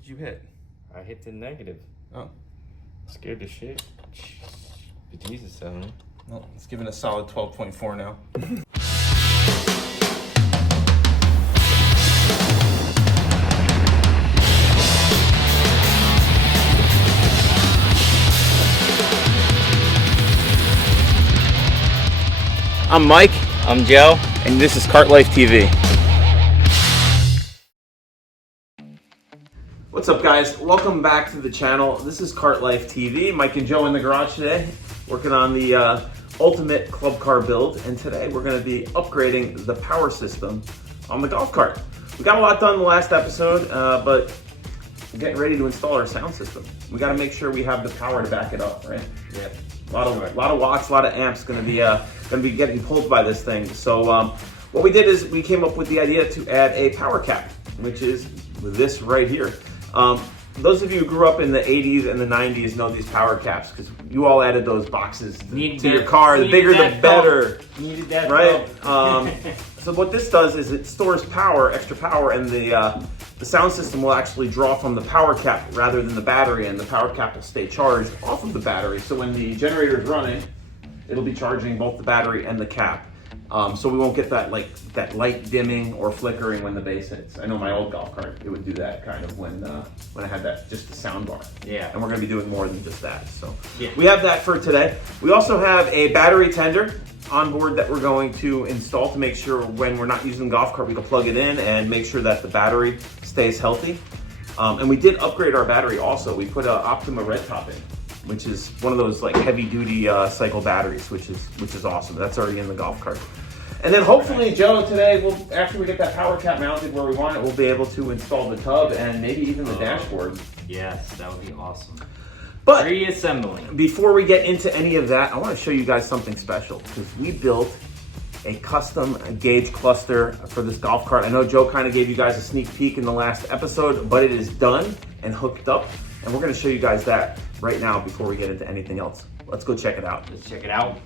What did you hit? I hit the negative. Oh. Scared the shit. Jesus, out of me. Well, it's giving a solid 12.4 now. I'm Mike. I'm Joe. And this is Kart Life TV. What's up, guys? Welcome back to the channel. This is Kart Life TV. Mike and Joe in the garage today, working on the ultimate club car build. And today we're going to be upgrading the power system on the golf cart. We got a lot done in the last episode, but we're getting ready to install our sound system. We got to make sure we have the power to back it up, right? Yeah. A lot of watts, a lot of amps going to be getting pulled by this thing. So what we did is we came up with the idea to add a power cap, which is this right here. Those of you who grew up in the 80s and the 90s know these power caps because you all added those boxes to your car. The bigger the better. Needed that, right? So what this does is it stores power, extra power, and the sound system will actually draw from the power cap rather than the battery, and the power cap will stay charged off of the battery. So when the generator is running, it'll be charging both the battery and the cap. So we won't get that light dimming or flickering when the bass hits. I know my old golf cart, it would do that kind of when I had just the sound bar. Yeah. And we're gonna be doing more than just that. So yeah. We have that for today. We also have a battery tender on board that we're going to install to make sure when we're not using the golf cart, we can plug it in and make sure that the battery stays healthy. And we did upgrade our battery also. We put an Optima red top in, which is one of those like heavy duty cycle batteries, which is awesome. That's already in the golf cart. And then hopefully, Joe, today, after we get that power cap mounted where we want it, we'll be able to install the tub and maybe even the dashboard. Yes, that would be awesome. But reassembling. Before we get into any of that, I want to show you guys something special because we built a custom gauge cluster for this golf cart. I know Joe kind of gave you guys a sneak peek in the last episode, but it is done and hooked up. And we're going to show you guys that right now before we get into anything else. Let's go check it out. Let's check it out.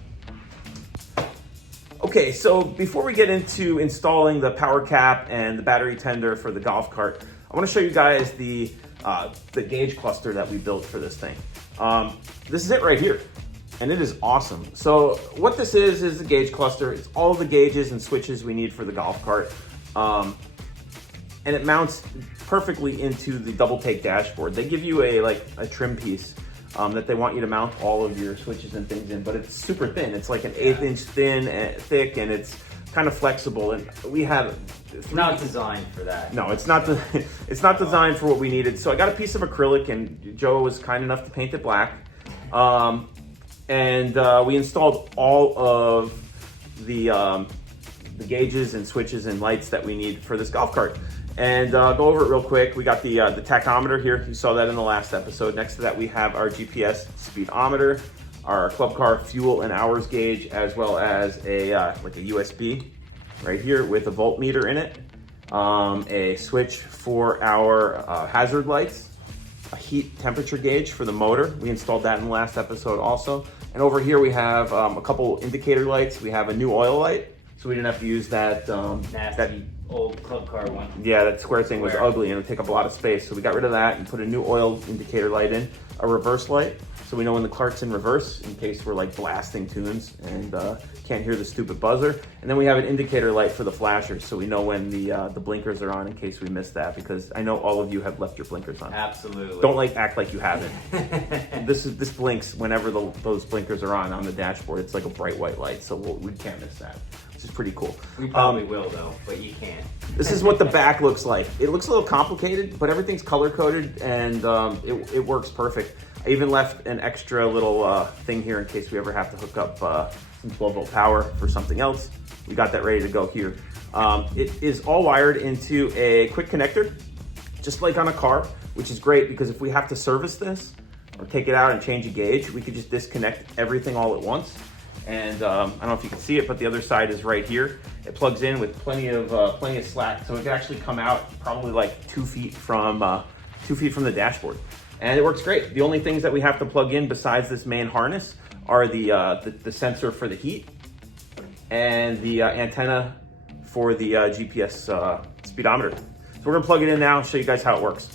Okay, so before we get into installing the power cap and the battery tender for the golf cart, I want to show you guys the gauge cluster that we built for this thing. This is it right here, and it is awesome. So what this is the gauge cluster. It's all the gauges and switches we need for the golf cart, and it mounts perfectly into the double take dashboard. They give you a trim piece that they want you to mount all of your switches and things in, but it's super thin. It's like an 1/8 inch thick, and it's kind of flexible. And we have not designed for that. No, it's not it's not designed for what we needed. So I got a piece of acrylic, and Joe was kind enough to paint it black. And we installed all of the gauges and switches and lights that we need for this golf cart. And go over it real quick. We got the tachometer here. You saw that in the last episode. Next to that, we have our GPS speedometer, our club car fuel and hours gauge, as well as a USB right here with a voltmeter in it, a switch for our hazard lights, a heat temperature gauge for the motor. We installed that in the last episode also. And over here we have a couple indicator lights. We have a new oil light, so we didn't have to use that nasty old club car one. Yeah, that square thing was ugly and it would take up a lot of space. So we got rid of that and put a new oil indicator light in, a reverse light, so we know when the cart's in reverse in case we're like blasting tunes and can't hear the stupid buzzer. And then we have an indicator light for the flashers, so we know when the blinkers are on in case we miss that, because I know all of you have left your blinkers on. Absolutely. Don't act like you haven't. This blinks whenever those blinkers are on the dashboard. It's like a bright white light, so we can't miss that. Which is pretty cool. We probably will though, but you can't. This is what the back looks like. It looks a little complicated, but everything's color coded and it works perfect. I even left an extra little thing here in case we ever have to hook up some 12-volt power for something else. We got that ready to go here. It is all wired into a quick connector, just like on a car, which is great because if we have to service this or take it out and change a gauge, we could just disconnect everything all at once. And I don't know if you can see it, but the other side is right here. It plugs in with plenty of slack, so it can actually come out probably like 2 feet from the dashboard, and it works great. The only things that we have to plug in besides this main harness are the sensor for the heat and the antenna for the GPS speedometer. So we're gonna plug it in now and show you guys how it works.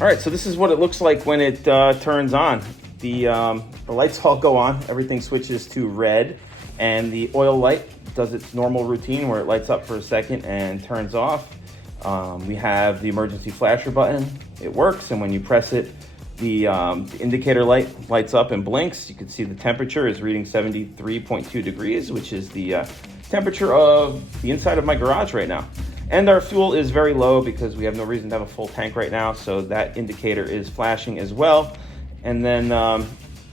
All right, so this is what it looks like when it turns on. The lights all go on, everything switches to red, and the oil light does its normal routine where it lights up for a second and turns off. We have the emergency flasher button. It works, and when you press it, the indicator light lights up and blinks. You can see the temperature is reading 73.2 degrees, which is the temperature of the inside of my garage right now. And our fuel is very low because we have no reason to have a full tank right now, so that indicator is flashing as well. And then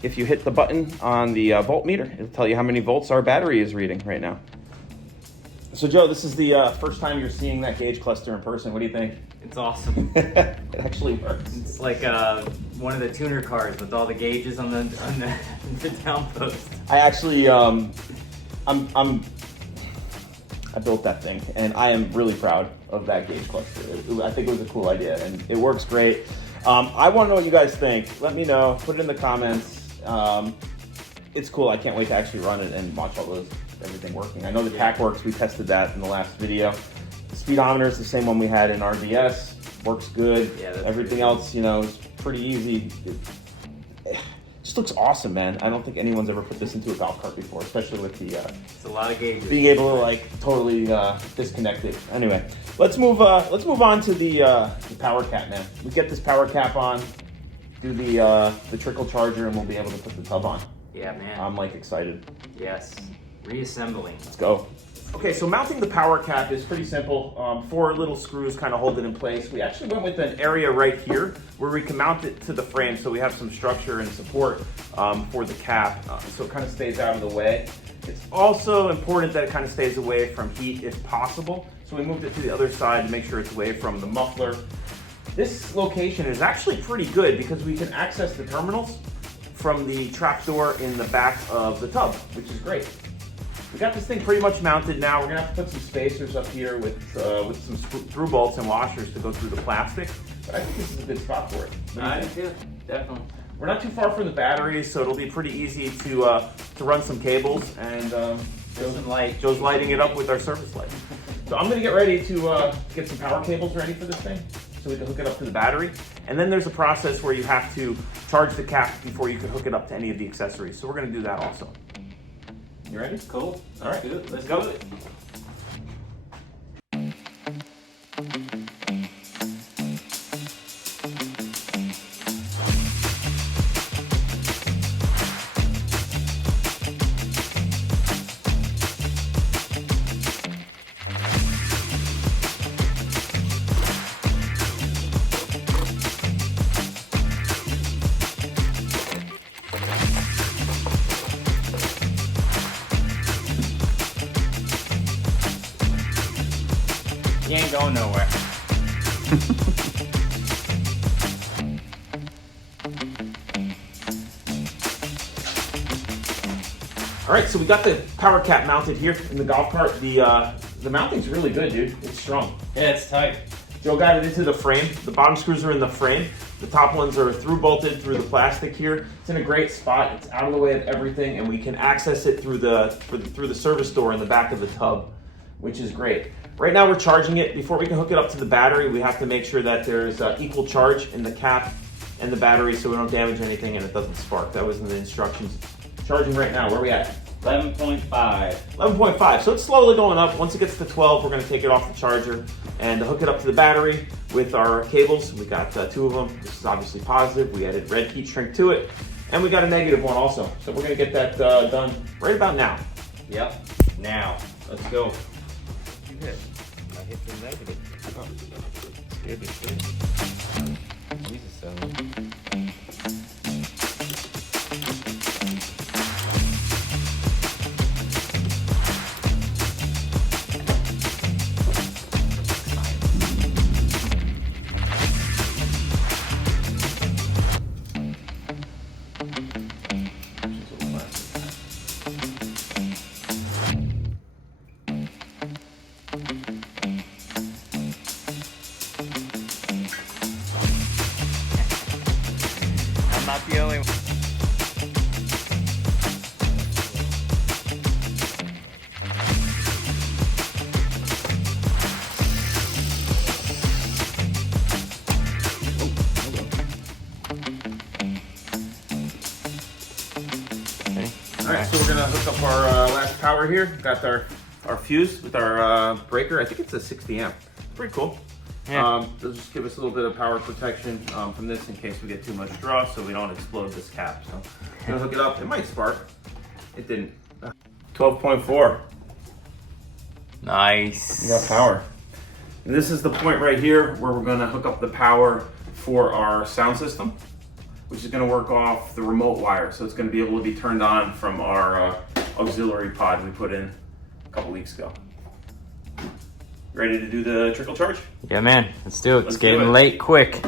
if you hit the button on the voltmeter, it'll tell you how many volts our battery is reading right now. So Joe, this is the first time you're seeing that gauge cluster in person. What do you think? It's awesome. It actually works. It's like one of the tuner cars with all the gauges on the down post. I actually, I built that thing, and I am really proud of that gauge cluster. I think it was a cool idea, and it works great. I want to know what you guys think. Let me know. Put it in the comments. It's cool. I can't wait to actually run it and watch everything working. I know the pack works. We tested that in the last video. The speedometer is the same one we had in RBS. Works good. Yeah, everything else, is pretty easy. It just looks awesome, man. I don't think anyone's ever put this into a golf cart before, especially with the it's a lot of gauges. Being able to totally disconnect it. Anyway, let's move on to the power cap, man. We get this power cap on, do the trickle charger, and we'll be able to put the tub on. Yeah, man. I'm excited. Yes. Reassembling. Let's go. Okay, so mounting the power cap is pretty simple. 4 little screws kind of hold it in place. We actually went with an area right here where we can mount it to the frame, so we have some structure and support for the cap, so it kind of stays out of the way. It's also important that it kind of stays away from heat if possible, so we moved it to the other side to make sure it's away from the muffler. This location is actually pretty good because we can access the terminals from the trapdoor in the back of the tub, which is great. We got this thing pretty much mounted now. We're gonna have to put some spacers up here with some through bolts and washers to go through the plastic, but I think this is a good spot for it. I do too, definitely. We're not too far from the batteries, so it'll be pretty easy to run some cables, and Joe's lighting it up with our surface light. So I'm gonna get ready to get some power cables ready for this thing, so we can hook it up to the battery. And then there's a process where you have to charge the cap before you can hook it up to any of the accessories. So we're gonna do that also. You ready? Cool. All right, Let's go. You ain't going nowhere. All right, so we got the power cap mounted here in the golf cart. The mounting's really good, dude. It's strong. Yeah, it's tight. Joe got it into the frame. The bottom screws are in the frame. The top ones are through bolted through the plastic here. It's in a great spot. It's out of the way of everything, and we can access it through the service door in the back of the tub, which is great. Right now we're charging it. Before we can hook it up to the battery, we have to make sure that there's equal charge in the cap and the battery so we don't damage anything and it doesn't spark. That was in the instructions. Charging right now, where are we at? 11.5. 11.5, so it's slowly going up. Once it gets to 12, we're gonna take it off the charger and hook it up to the battery with our cables. We got 2 of them. This is obviously positive. We added red heat shrink to it, and we got a negative one also. So we're gonna get that done right about now. Yep. Now. Let's go. Good. I hit the negative. Oh, scared the shit. Jesus, son. I'm not the only one. All right, so we're gonna hook up our last power here. Got our fuse with our breaker. I think it's a 60 amp. Pretty cool. Yeah. They'll just give us a little bit of power protection from this in case we get too much draw, so we don't explode this cap. So I'm gonna hook it up. It might spark. It didn't. 12.4. Nice. We got power. And this is the point right here where we're gonna hook up the power for our sound system, which is gonna work off the remote wire. So it's gonna be able to be turned on from our auxiliary pod we put in a couple weeks ago. Ready to do the trickle charge? Yeah, man. Let's do it. It's Let's do getting it. late quick.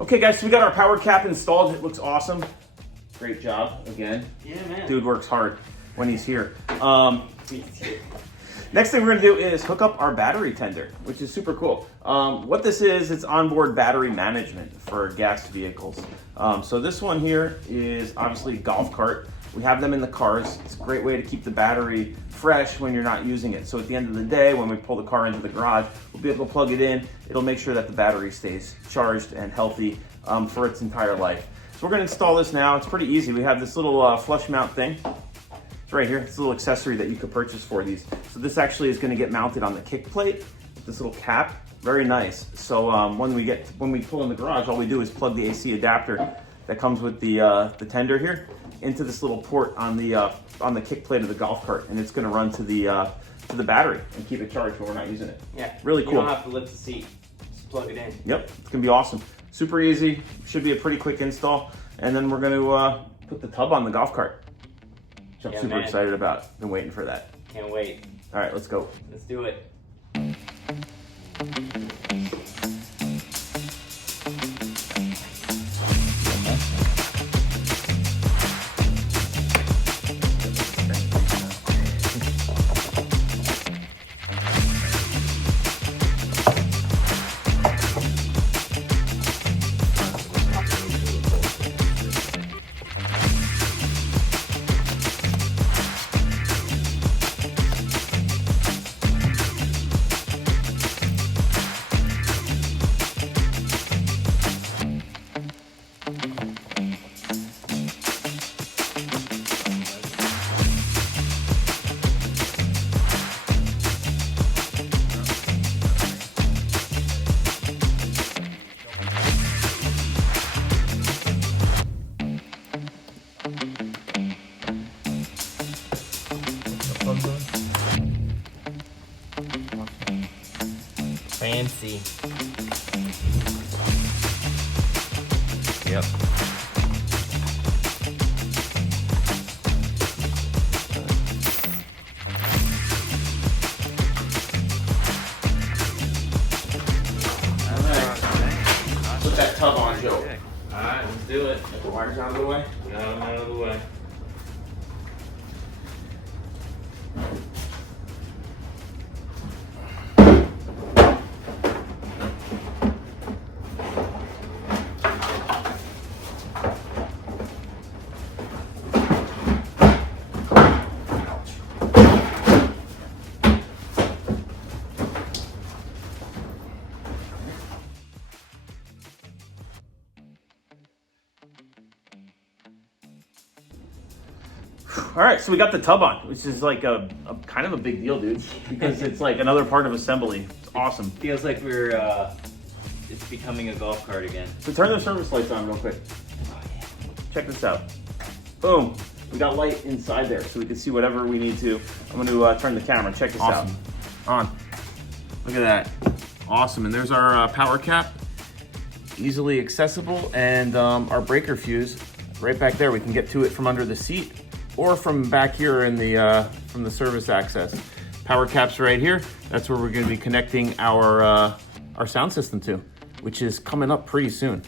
Okay guys, so we got our power cap installed. It looks awesome. Great job again. Yeah, man. Dude works hard when he's here. Next thing we're gonna do is hook up our battery tender, which is super cool. What this is, it's onboard battery management for gas vehicles. So this one here is obviously a golf cart. We have them in the cars. It's a great way to keep the battery fresh when you're not using it. So at the end of the day, when we pull the car into the garage, we'll be able to plug it in. It'll make sure that the battery stays charged and healthy for its entire life. So we're gonna install this now. It's pretty easy. We have this little flush mount thing. It's right here. It's a little accessory that you could purchase for these. So this actually is gonna get mounted on the kick plate with this little cap. Very nice. So when we pull in the garage, all we do is plug the AC adapter that comes with the tender here into this little port on the kick plate of the golf cart, and it's going to run to the battery and keep it charged when we're not using it. Yeah. Really cool. You don't have to lift the seat. Just plug it in. Yep, it's going to be awesome. Super easy. Should be a pretty quick install. And then we're going to put the tub on the golf cart, which I'm super excited about. Been waiting for that. Can't wait. All right, let's go. Let's do it. Fancy. Yep. Put that tub on, Joe. Alright, let's do it. Get the wires out of the way. Got them out of the way. All right, so we got the tub on, which is like a kind of a big deal, dude, because it's like another part of assembly. It's awesome. Feels like we're it's becoming a golf cart again. So turn the service lights on real quick. Oh yeah. Check this out. Boom. We got light inside there, so we can see whatever we need to. I'm going to turn the camera. Check this out. On. Look at that. Awesome. And there's our power cap. Easily accessible. And our breaker fuse right back there. We can get to it from under the seat or from back here in the from the service access. Power cap's right here. That's where we're going to be connecting our sound system to, which is coming up pretty soon.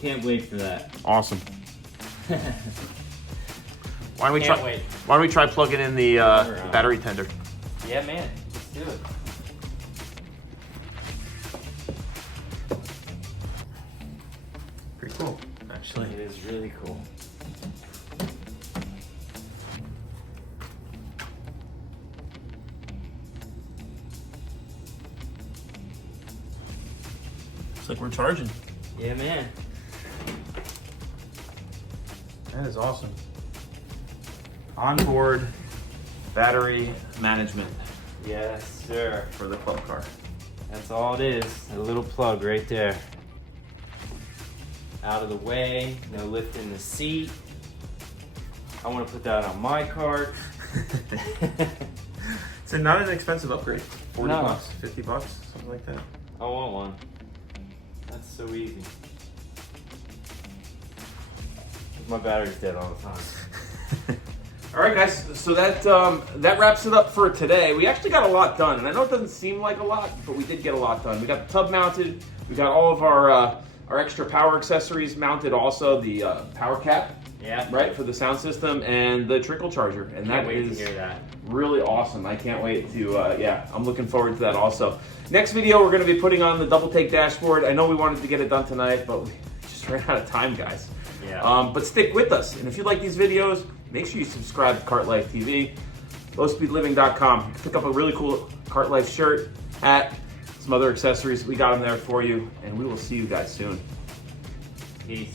Can't wait for that. Awesome. Why don't we try plugging in the battery tender? Yeah, man. Let's do it. Pretty cool, actually. It is really cool. Looks like we're charging. Yeah, man. That is awesome. onboard battery management Yes, sir. for the club car. That's all it is. A little plug right there. Out of the way, no lifting the seat. I want to put that on my cart. It's not an expensive upgrade. 40 No. bucks, 50 bucks, something like that. I want one. That's so easy. My battery's dead all the time. All right, guys. So that wraps it up for today. We actually got a lot done, and I know it doesn't seem like a lot, but we did get a lot done. We got the tub mounted. We got all of our extra power accessories mounted. Also, the power cap, Yeah. right, for the sound system, and the trickle charger. And Can't that wait is to hear that. really awesome. I can't wait to. Yeah, I'm looking forward to that. Also, next video we're going to be putting on the double take dashboard. I know we wanted to get it done tonight, but we just ran out of time, guys. Yeah. But stick with us, and if you like these videos, make sure you subscribe to Kart Life TV, lowspeedliving.com. You can pick up a really cool Kart Life shirt, hat, some other accessories. We got them there for you, and we will see you guys soon. Peace.